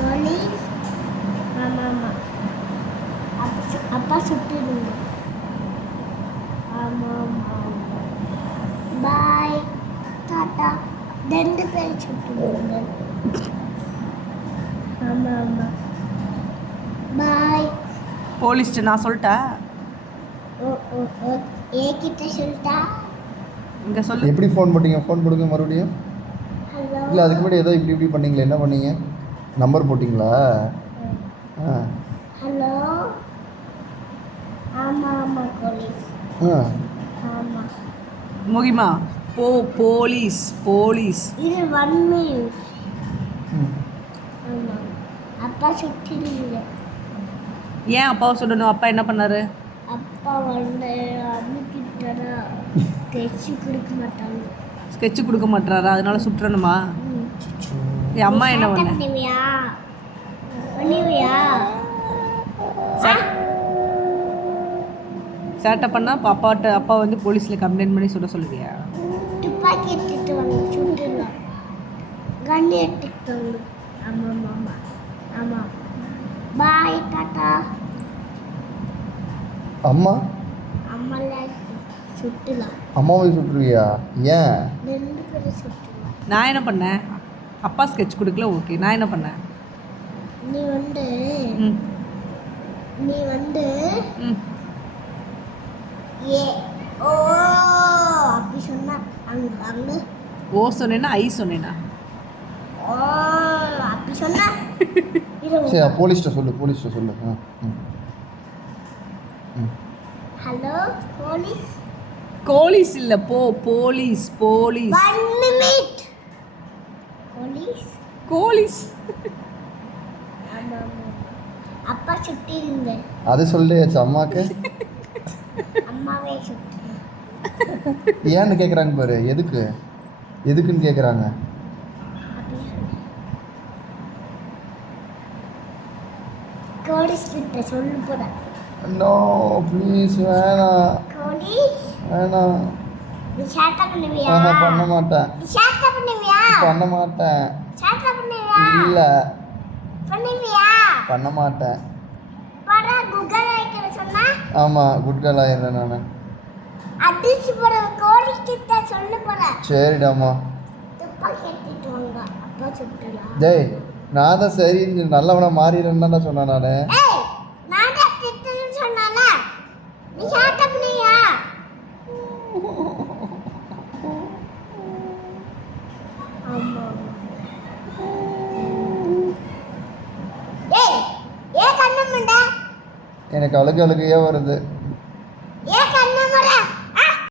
Police. ஆமா ஆமா. அப்பா சுட்டிடுங்க. ஆமா ஆமா. பாய் டாடா. 2 பேர் சுட்டிடுங்க. ஆமா ஆமா. பாய். போலீஸ்ட்டு நான் சொல்லிட்டா ஓ ஓ ஓ. ஏகிட்ட சொல்லிட்டா. இங்கே சொல்லு. எப்படி ஃபோன் போட்டீங்க? ஃபோன் போடுங்க மறுபடியும். ஹலோ. இல்லை அதுக்கு முன்னாடி ஏதோ இப்படி பண்ணீங்களே, என்ன பண்ணீங்க? நம்பர் போட்டிங்களா? ஆ ஹலோ. ஆமா ஆமா போலீஸ். ஆ ஆமா. முகிமா போலீஸ் போலீஸ். இது 1 minute. ம். ஆமா. அப்பா சுட்டிடுங்க. ஏன் அப்பாவை சொல்லணும்? அப்பா என்ன பண்ணாரு? அப்பா வந்து அன்னைக்கிட்டா கெச்சு கொடுக்க மாட்டாங்க. ஸ்கெட்சு கொடுக்க மாட்டாரா? அதனால சுற்றணுமா? என் அம்மா என்ன பண்ண? பண்ணுவியா? பண்ணுவியா? சேட்டை பண்ணா அப்பா வந்து போலீஸில் கம்ப்ளைண்ட் பண்ணி சுட சொல்லுவியா? துப்பாக்கி எடுத்துட்டு வந்து சுட்டுலாம். கன் எடுத்துட்டு வந்து. ஆமா ஆமா ஆமா. பாய் டாடா. அம்மா அம்மால சுட்டுலாம். அம்மாவை சுட்டுருவியா? ஏன்? 2 பேரும் சுட்டுலாம். நான் என்ன பண்ணேன்? அப்பா ஸ்கெட்ச் கொடுக்கல, ஓகே. நான் என்ன பண்ணேன்? நீ வந்து ம் ம் ஏ ஓ அப்படி சொன்னா அங்க அங்க ஓ சொன்னேன்னா ஐ சொன்னேனா? ஓ அப்படி சொன்னா சரி போலீஸ்கிட்ட சொல்லு. ஆ ம் ம். Hello police. கோலீஸ் இல்லை, போலீஸ். 1 minute. போலீஸ். கோலீஸ். ஆமா ஆமா. அப்பா சுட்டிருங்க. அது சொல்லியாச்சு அம்மாவுக்கு. அம்மாவே சுட்டு. ஏன்னு கேட்குறாங்க பாரு. எதுக்குன்னு கேட்குறாங்க. போலீஸ் கிட்ட சொல்லு போட. நோ ப்ளீஸ் வேணாம் வேணாம். நீ ஷாட்டா பண்ணுவியா? பண்ண மாட்டேன். நீ ஷாட்டா பண்ணுவியா? பண்ண மாட்டேன். ஷாட்டா பண்ணுவியா? இல்லை பண்ணுவியா? பண்ண மாட்டேன். பரா கூகுள் ஐக்கன சொன்னா ஆமாம் குட் கேர்ள் ஆயிடுறேன் நான். அடிச்சு போற கோழி கிட்ட சொல்லு போற. சரிடாம்மா. துப்பாக்கி எடுத்துட்டு வாங்க. அப்பா சுட்டுலாம். டேய் நான் தான் சரி நல்லவனா மாறிடுறேன்னு தான் சொன்னேன் நான். ஏய் நான் தான் திட்டுன்னு சொன்னானே. நீ ஷாட்டா பண்ணுவியா? ஆமா. ஏய் ஏ கண்ணு முண்டை. எனக்கு அழுகையே வருது.